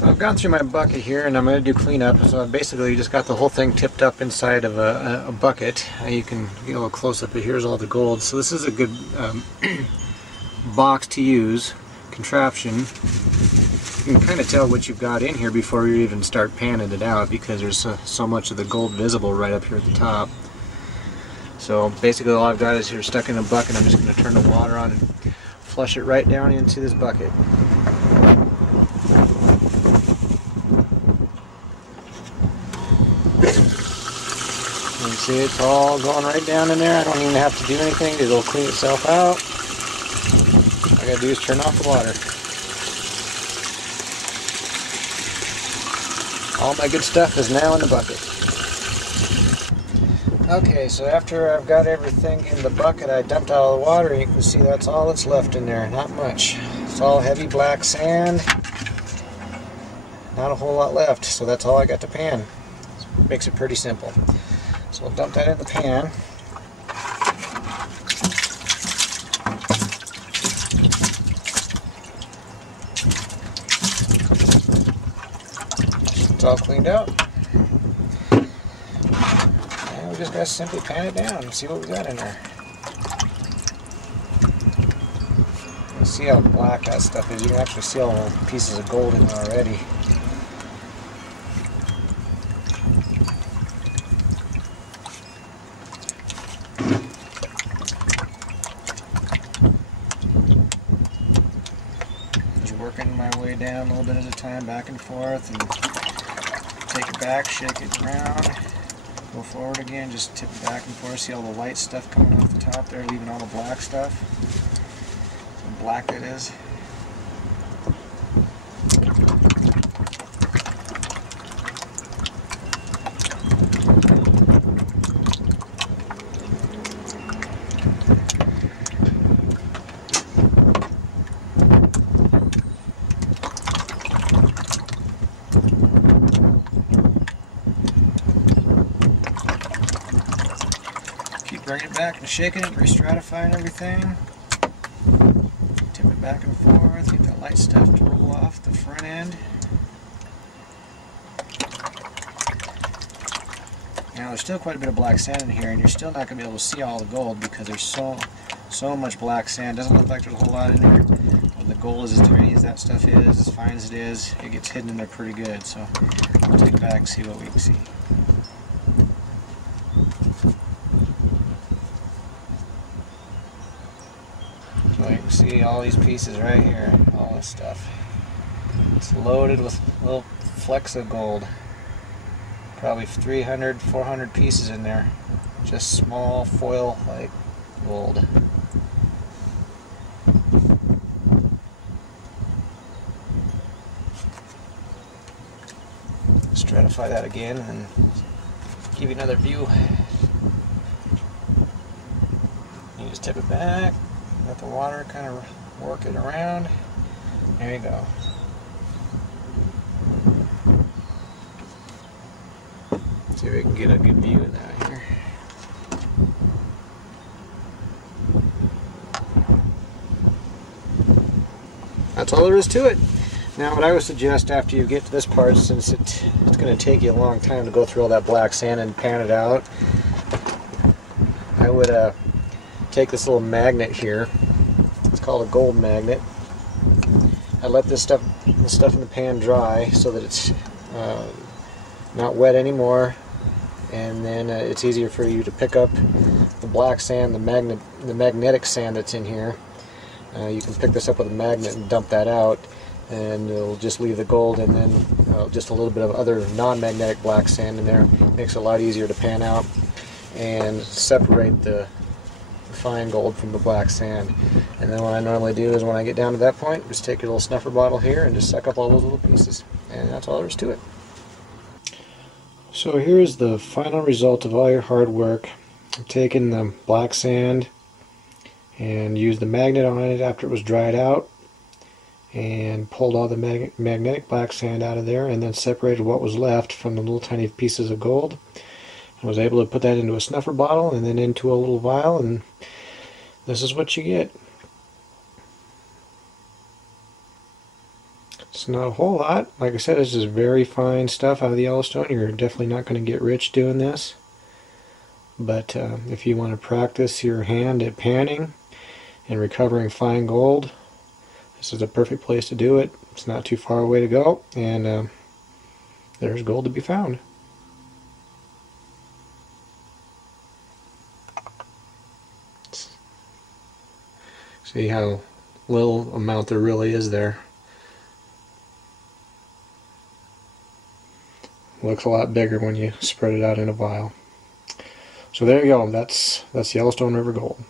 So I've gone through my bucket here and I'm going to do cleanup. So I've basically just got the whole thing tipped up inside of a bucket. You can get a little close up, but here's all the gold. So this is a good box to use, contraption. You can kind of tell what you've got in here before you even start panning it out, because there's so much of the gold visible right up here at the top. So basically all I've got is here stuck in a bucket. I'm just going to turn the water on and flush it right down into this bucket. You can see it's all going right down in there. I don't even have to do anything. It'll clean itself out. All I gotta do is turn off the water. All my good stuff is now in the bucket. Okay, so after I've got everything in the bucket, I dumped out all the water. You can see that's all that's left in there. Not much. It's all heavy black sand. Not a whole lot left, so that's all I got to pan. Makes it pretty simple. So we'll dump that in the pan. It's all cleaned out. And we just gotta simply pan it down and see what we got in there. You see how black that stuff is. You can actually see all the pieces of gold in there already. Working my way down a little bit at a time, back and forth, and take it back, shake it around, go forward again, just tip it back and forth. See all the white stuff coming off the top there, leaving all the black stuff. How black it is. Bring it back and shaking it, re-stratifying everything. Tip it back and forth, get that light stuff to roll off the front end. Now there's still quite a bit of black sand in here, and you're still not going to be able to see all the gold because there's so much black sand. Doesn't look like there's a whole lot in there. When the gold is as tiny as that stuff is, as fine as it is, it gets hidden in there pretty good. So we'll take it back and see what we can see. So you can see all these pieces right here, all this stuff. It's loaded with little flecks of gold. Probably 300, 400 pieces in there. Just small foil-like gold. Stratify that again and give you another view. You just tip it back. Let the water kind of work it around. There you go. See if we can get a good view of that here. That's all there is to it. Now what I would suggest after you get to this part, since it's going to take you a long time to go through all that black sand and pan it out, I would take this little magnet here. It's called a gold magnet. I let the stuff in the pan dry so that it's not wet anymore, and then it's easier for you to pick up the black sand, the magnetic sand that's in here. You can pick this up with a magnet and dump that out, and it'll just leave the gold and then just a little bit of other non-magnetic black sand in there. Makes it a lot easier to pan out and separate the fine gold from the black sand. And then what I normally do is when I get down to that point, just take a little snuffer bottle here and just suck up all those little pieces. And that's all there is to it. So here's the final result of all your hard work. I've taken the black sand and used the magnet on it after it was dried out and pulled all the magnetic black sand out of there, and then separated what was left from the little tiny pieces of gold. I was able to put that into a snuffer bottle and then into a little vial, and this is what you get. It's not a whole lot. Like I said, this is very fine stuff out of the Yellowstone. You're definitely not going to get rich doing this. But if you want to practice your hand at panning and recovering fine gold, this is the perfect place to do it. It's not too far away to go, and there's gold to be found. See how little amount there really is there. Looks a lot bigger when you spread it out in a vial. So there you go. That's Yellowstone River gold.